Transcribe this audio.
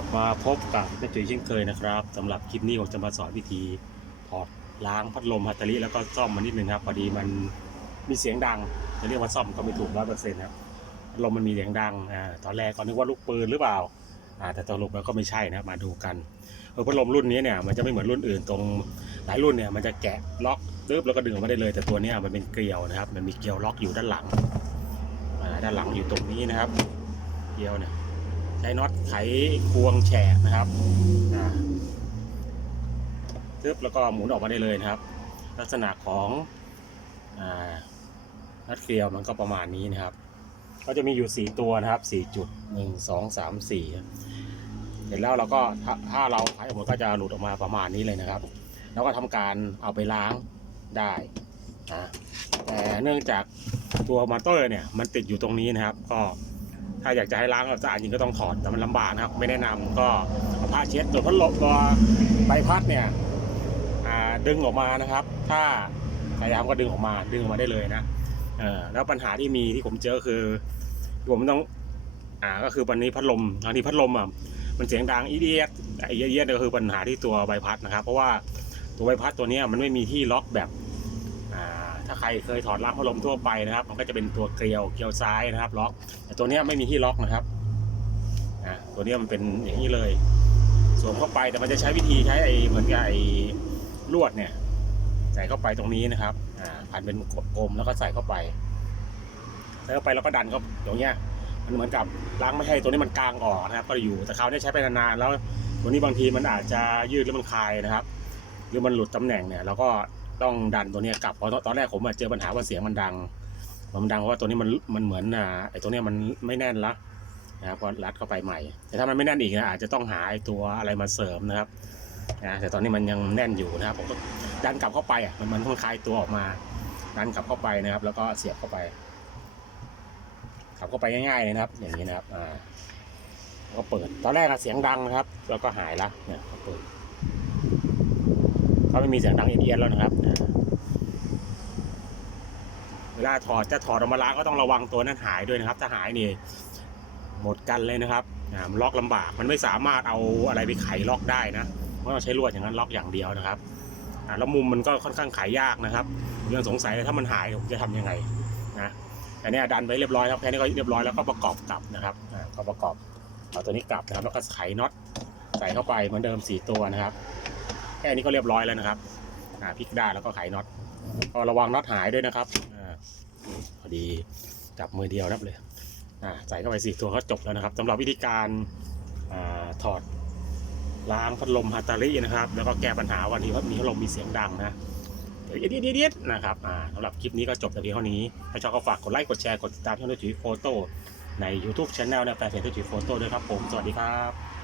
บมาพบกับแม่จุ๋ยเช่นเคยนะครับสำหรับคลิปนี้ผมจะมาสอนวิธีถอดล้างพัดลมฮัตเตอรี่แล้วก็ซ่อมมันนิดนึงครับพอดีมันมีเสียงดังจะเรียกว่าซ่อมก็ไม่ถูกร้อยเปอร์เซ็นต์ครับพัดลมมันมีเสียงดังอ่าตอนแรกก็นึกว่าลูกปืนหรือเปล่าอ่าแต่ตอนลงแล้วก็ไม่ใช่นะครับมาดูกันเออพัดลมรุ่นนี้เนี่ยมันจะไม่เหมือนรุ่นอื่นตรงหลายรุ่นเนี่ยมันจะแกะล็อกดึบแล้วก็ดึงออกมาได้เลย แต่ตัวนี้มันเป็นเกลียวนะครับ มันมีเกลียวล็อกอยู่ด้านหลังด้านหลังอยู่ตรงนี้นะครับ เกลียวเนี่ย ใช้น็อตไขควงแฉกนะครับซึบแล้วก็หมุนออกมาได้เลยนะครับ ลักษณะของอน็อตเกลียวมันก็ประมาณนี้นะครับ ก็จะมีอยู่ 4 ตัวนะครับ4จุด1 2 3 4 เสร็จแล้วเราก็ถ้าเราไขออกมาก็จะหลุดออกมาประมาณนี้เลยนะครับ แล้วก็ทำการเอาไปล้างได้นะแต่เนื่องจากตัวมอเตอร์เนี่ยมันติดอยู่ตรงนี้นะครับ ก็ ถ้าอยากจะให้ล้างแบบสะอาดจริงก็ต้องถอดแต่มันลำบากนะครับ ไม่แนะนำก็เอาผ้าเช็ดตัวพัดลมตัวใบพัดเนี่ยดึงออกมานะครับ ถ้าพยายามก็ดึงออกมาดึงออกมาได้เลยนะแล้วปัญหาที่มีที่ผมเจอคือ ผมต้องอ่าก็คือวันนี้พัดลมบางทีพัดลมอะมันเสียงดังอีเดียดไอ้เอียดก็คือปัญหาที่ตัวใบพัดนะครับ เพราะว่าตัวใบพัดตัวนี้มันไม่มีที่ล็อกแบบอ่า ถ้าใครเคยถอดล้างพัดลมทั่วไปนะครับ มันก็จะเป็นตัวเกลียวเกลียวซ้ายนะครับ ล็อก แต่ตัวนี้ไม่มีที่ล็อกนะครับนะตัวนี้มันเป็นอย่างนี้เลยสวมเข้าไปแต่มันจะใช้วิธีใช้ไอ้เหมือนกับไอ้ลวดเนี่ย ใส่เข้าไปตรงนี้นะครับอ่าพันเป็นกลมแล้วก็ใส่เข้าไปใส่เข้าไปแล้วก็ดันเขาอย่างเงี้ยมันเหมือนกับล้างไม่ให้ตัวนี้มันกลางออกนะครับ ก็อยู่แต่คราวนี้ใช้ไปนานๆแล้วตัวนี้บางทีมันอาจจะยืดแล้วมันคลายนะครับ หรือมันหลุดตำแหน่งเนี่ยเราก็ ต้องดันตัวเนี้ยกลับเพราะตอนแรกผมเจอปัญหาว่าเสียงมันดังมันดังเพราะว่าตัวนี้มันมันเหมือนอ่าไอ้ตัวเนี้ยมันไม่แน่นละนะครับพอรัดเข้าไปใหม่ แต่ถ้ามันไม่แน่นอีกนะอาจจะต้องหาไอ้ตัวอะไรมาเสริมนะครับนะแต่ตอนนี้มันยังแน่นอยู่นะครับผมก็ดันกลับเข้าไปอะมันมันคลายตัวออกมาดันกลับเข้าไปนะครับ แล้วก็เสียบเข้าไปขับเข้าไปง่ายๆเลยนะครับ อย่างนี้นะครับอ่าก็เปิดตอนแรกเสียงดังนะครับ แล้วก็หายละเนี่ยเปิด ก็ไม่มีเสียงดังเอียนๆแล้วนะครับอ่าเวลาถอดจะถอดออกมาล้างก็ต้องระวังตัวนั้นหายด้วยนะครับ ถ้าหายนี่หมดกันเลยนะครับอ่ามันล็อกลำบาก มันไม่สามารถเอาอะไรไปไขล็อกได้นะเพราะเราใช้ลวดอย่างนั้นล็อกอย่างเดียวนะครับอ่าแล้วมุมมันก็ค่อนข้างไขยากนะครับผมยังสงสัยเลยถ้ามันหายผมจะทำยังไงนะอันนี้ดันไปเรียบร้อยครับแค่นี้ก็เรียบร้อยแล้วก็ประกอบกลับนะครับอ่าก็ประกอบเอาตัวนี้กลับนะครับแล้วก็ไขน็อตใส่เข้าไปเหมือนเดิมสี่ตัวนะครับ แค่นี้ก็เรียบร้อยแล้วนะครับพลิกด้าแล้วก็ไขน็อตก็ระวังน็อตหายด้วยนะครับอพอดีจับมือเดียวรับเลยใส่เข้าไปสี่ตัวก็จบแล้วนะครับสำหรับวิธีการอาถอดล้างพัดลมฮัตตารี่นะครับ แล้วก็แก้ปัญหาวันที่มีพัดลมมีเสียงดังนะเดี๋ยวเดียดเดียดนะครับสำหรับคลิปนี้ก็จบแต่เพียงเท่านี้ ถ้าชอบก็ฝากกดไลค์กดแชร์กดติดตามช่องด้วยจุ๋ยโฟโต้ใน YouTube Channel นแฟนเพจด้วยจุ๋ยโฟโต้ด้วยครับผม สวัสดีครับ